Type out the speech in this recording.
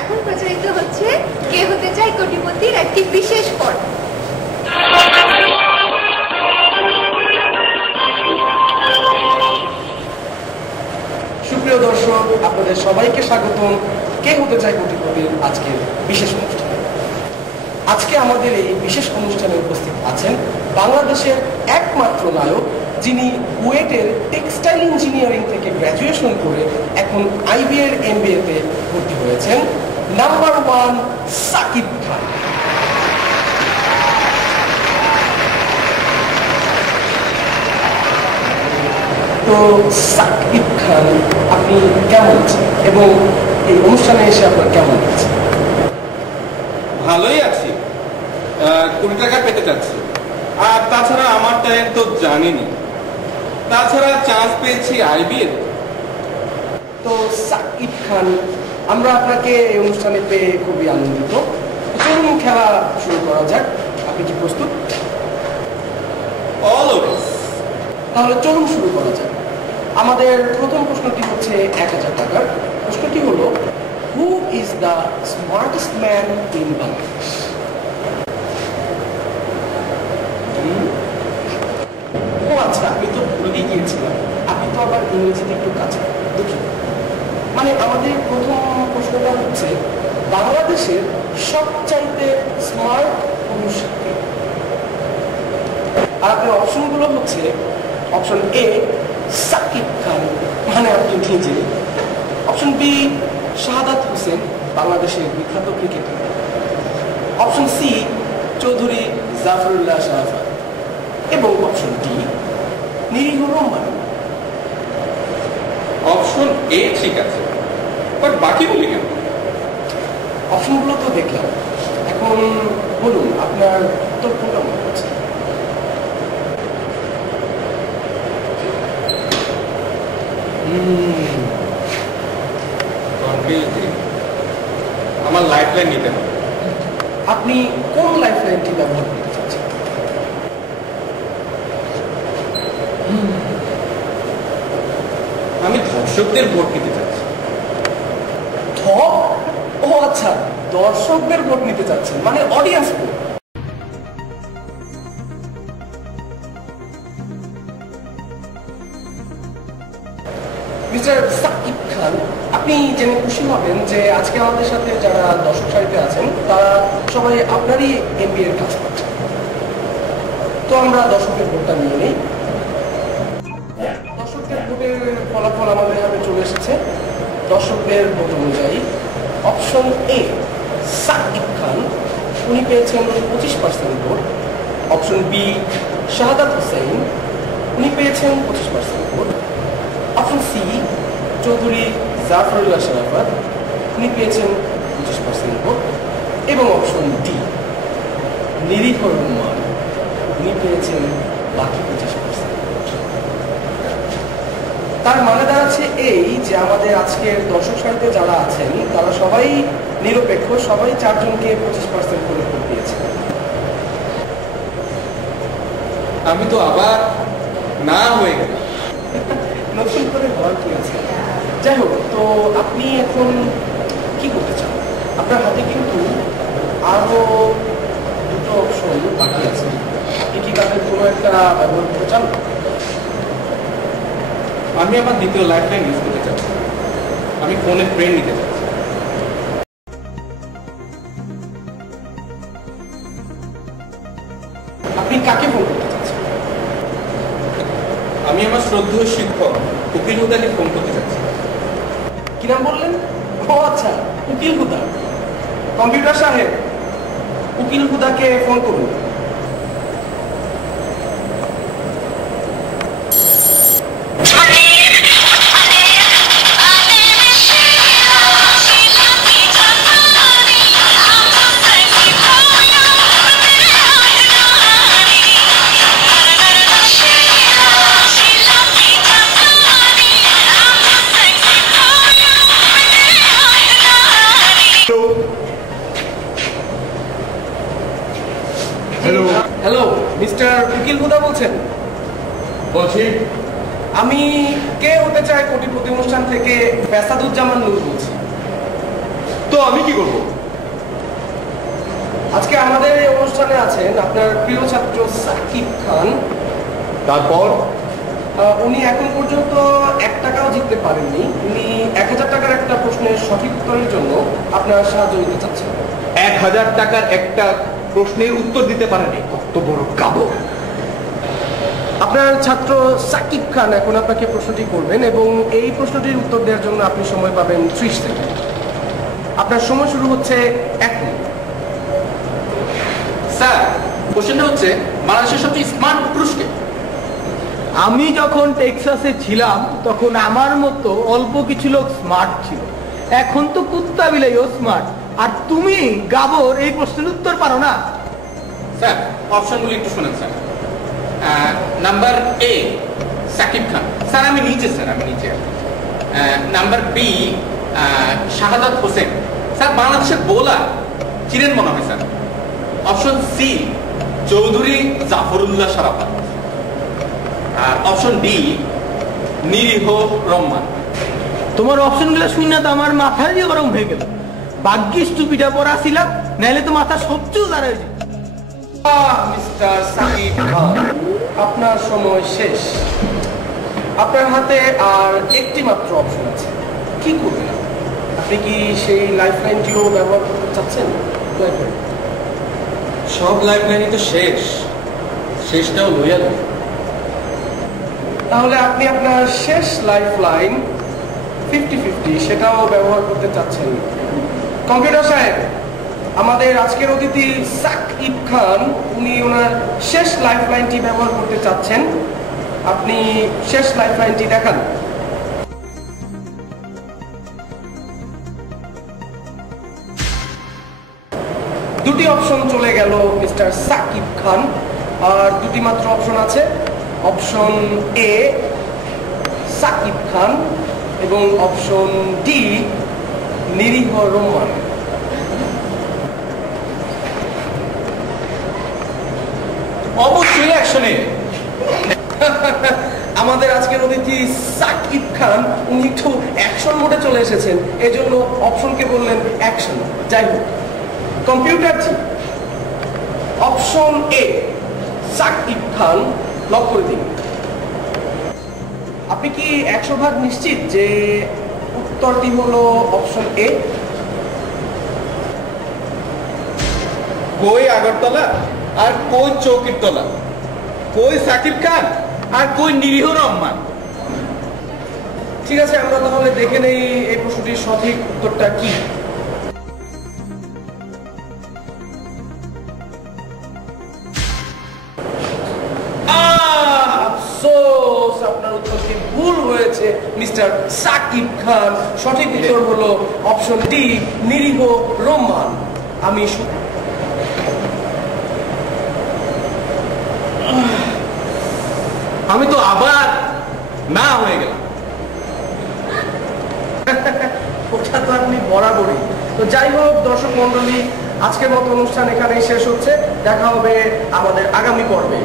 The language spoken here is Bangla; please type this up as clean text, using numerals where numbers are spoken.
এখন প্রচারিত হচ্ছে কে হতে চায় কোটিপতির একটি বিশেষ পর্ব। সুপ্রিয় দর্শক, আপনাদের সবাইকে স্বাগতম কে হতে চায় কোটিপতির আজকের বিশেষ অনুষ্ঠানে। আজকে আমাদের এই বিশেষ অনুষ্ঠানে উপস্থিত আছেন বাংলাদেশের একমাত্র নায়ক, যিনি বুয়েটের টেক্সটাইল ইঞ্জিনিয়ারিং থেকে গ্র্যাজুয়েশন করে এখন আইবিএর এমবিএতে ভর্তি হয়েছেন, নাম্বার 1 সাকিব খান। তো সাকিব খান, আপনি কেমন আছেন এবং এই অনুষ্ঠানে এসে আপনার কেমন লাগছে? ভালোই আছি, কোটি টাকা পেতে চাচ্ছি। আর তাছাড়া আমার ট্যালেন্ট তো জানিনি। তাছাড়া চান্স পেয়েছি আইবিএ। তো সাকিব খান, আমরা আপনাকে এই অনুষ্ঠানে পেয়ে খুবই আনন্দিত। চলুন খেলা শুরু করা যাক। আপনি কি প্রস্তুত? অলওয়েজ। তাহলে চলুন শুরু করা যাক। আমাদের প্রথম প্রশ্নটি হচ্ছে 1000 টাকার। প্রশ্নটি হলো, who is the smartest man in Bangladesh? ও আচ্ছা, আমি তো ভুলে গিয়েছিলাম, আপনি তো আবার ইংরেজিতে একটু কাছে। দুঃখিত। মানে আমাদের প্রথম প্রশ্নটা হচ্ছে, বাংলাদেশের সবচাইতে স্মার্ট পুরুষ কে? আর আপনার অপশনগুলো হচ্ছে, অপশন এ সাকিব খান, মানে আপনি নিজে। অপশন বি শাহাদাত হোসেন, বাংলাদেশের বিখ্যাত cricketer. Option C Chowdhury Zafrullah Shahzad. এবং অপশন ডি নিরীহ রহমান। অপশন এ ঠিক আছে, বাট বাকিগুলি কেন? অপশনগুলো তো দেখলাম, এখন বলুন আপনার উত্তর কোনটা মনে হচ্ছে? আমার লাইফ লাইন নিতে হবে। আপনি কোন লাইফ লাইনটি ব্যবহার করতে চাচ্ছেন? আমি দর্শকদের ভোট নিতে চাচ্ছি। ও আচ্ছা, দর্শকদের ভোট নিতে চাচ্ছেন, মানে audience vote. Mister Shakib Khan, আপনি জেনে খুশি হবেন যে আজকে আমাদের সাথে যারা দর্শক সারিতে আছেন তারা সবাই আপনারই এমবিএ এর কাজ করছেন। তো আমরা দর্শকের ভোটটা নিয়ে নিই। দর্শকদের ভোটের ফলাফল আমাদের হাতে চলে এসেছে। দর্শকদের ভোট অনুযায়ী অপশন এ সাকিব খান, উনি পেয়েছেন 25% vote. Option B Shahadat Hossain, উনি পেয়েছেন 25% vote. Option C Chowdhury Zafrullah Shahzad, উনি পেয়েছেন 25% ভোট। এবং অপশন ডি নিরীহ রহমান, উনি পেয়েছেন বাকি 25%। তার মানে দাঁড়াচ্ছে এই যে আমাদের আজকের দর্শক সারিতে যারা আছেন তারা সবাই নিরপেক্ষ, সবাই 4 জনকে 25% করে ভোট দিয়েছে। আমি তো আবার না হয়ে গেলাম। নতুন করে হওয়ার কি আছে? যাই হোক, তো আপনি এখন কি করতে চান? আপনার হাতে কিন্তু আরো দুটো অপশন বাকি আছে। আপনি কি তাদের কোনো একটা ব্যবহার করতে চান? আমি আমার দ্বিতীয় লাইফ লাইন ইউজ করতে চাচ্ছি। আমি ফোনে ফ্রেন্ড নিতে চাচ্ছি। আপনি কাকে ফোন করতে চাচ্ছেন? আমি আমার শ্রদ্ধেয় শিক্ষক উকিল হুদাকে ফোন করতে চাচ্ছি। কি নাম বললেন? ও আচ্ছা, উকিল হুদা। কম্পিউটার সাহেব, উকিল হুদাকে ফোন করুন। হ্যালো, মিস্টার উকিল হুদা বলছেন? বলছি। আমি কে হতে চাই কোটিপতি অনুষ্ঠান থেকে ফেসাদুজ্জামান নূর বলছি। তো আমি কি করব? আজকে আমাদের এই অনুষ্ঠানে আছেন আপনার প্রিয় ছাত্র সাকিব খান। তারপর উনি এখন পর্যন্ত 1 টাকাও জিততে পারেননি। উনি 1000 টাকার একটা প্রশ্নের সঠিক উত্তরের জন্য আপনার সাহায্য নিতে চাচ্ছেন। 1000 টাকার একটা প্রশ্নের উত্তর দিতে পারেনি, কত বড় গাবো। আপনার ছাত্র সাকিব খান এখন আপনাকে প্রশ্নটি করবেন এবং এই প্রশ্নটির উত্তর দেওয়ার জন্য আপনি সময় পাবেন 30 সেকেন্ড। আপনার সময় শুরু হচ্ছে এখন। স্যার, কোশ্চেনটা হচ্ছে বাংলাদেশের সবচেয়ে স্মার্ট পুরুষকে। আমি যখন টেক্সাসে ছিলাম তখন আমার মতো অল্প কিছু লোক স্মার্ট ছিল, এখন তো কুত্তা বিলাইও স্মার্ট। আর তুমি গাবর এই প্রশ্নের উত্তর পারো না? স্যার, অপশনগুলো একটু শোনেন sir. Number A Sakib Khan, sir আমি নিচে, স্যার আমি নিচে। Number B Shahadat Hossain, sir বাংলাদেশের বোলার, চিনেন মনে হয় sir. Option C Chowdhury Zafrullah Sharafat. আর অপশন ডি নিরীহ রহমান। তোমার অপশনগুলো শুনে তো আমার মাথা দিয়ে গরম হয়ে গেল। ভাগ্যিস টুপিটা পরা ছিলাম, নাহলে তো মাথা সবচেয়ে দাঁড়ায়। মিস্টার সাকিব খান, আপনার সময় শেষ। আপনার হাতে আর একটি মাত্র অপশন আছে, কি করবেন আপনি? কি সেই লাইফ লাইনটিও ব্যবহার করতে চাচ্ছেন? সব লাইফ লাইনই তো শেষ, শেষটাও লইয়া দেয়। তাহলে আপনি আপনার শেষ লাইফ লাইন 50-50 সেটাও ব্যবহার করতে চাচ্ছেন। কম্পিউটার সাহেব, আমাদের আজকের অতিথি সাকিব খান, উনি ওনার শেষ লাইফ লাইনটি ব্যবহার করতে চাচ্ছেন। আপনি শেষ লাইফ লাইনটি দেখান। দুটি অপশন চলে গেল মিস্টার সাকিব খান, আর দুটি মাত্র অপশন আছে। অপশন এ সাকিব খান এবং অপশন ডি নিরীহ রহমান। অবশ্যই অ্যাকশনে। আমাদের আজকের অতিথি সাকিব খান, উনি একটু অ্যাকশন মোডে চলে এসেছেন, এজন্য অপশনকে বললেন অ্যাকশন। যাই হোক, computer ji, option A Sakib Khan lock করে দিন। আপনি কি 100% নিশ্চিত যে উত্তরটি হলো অপশন এ? কই আগরতলা আর কই চৌকির তলা, কই সাকিব খান আর কই নিরীহ রহমান। ঠিক আছে, আমরা তাহলে দেখে নেই এই প্রশ্নটির সঠিক উত্তরটা কি। আফসোস, আপনার উত্তরটি ভুল হয়েছে মিস্টার সাকিব খান। সঠিক উত্তর হলো অপশন ডি নিরীহ রহমান। আমি তো আবার না হয়ে গেলাম। ওটা তো আপনি বরাবরই। তো যাই হোক দর্শক মন্ডলী, আজকের মতো অনুষ্ঠান এখানেই শেষ হচ্ছে। দেখা হবে আমাদের আগামী পর্বে।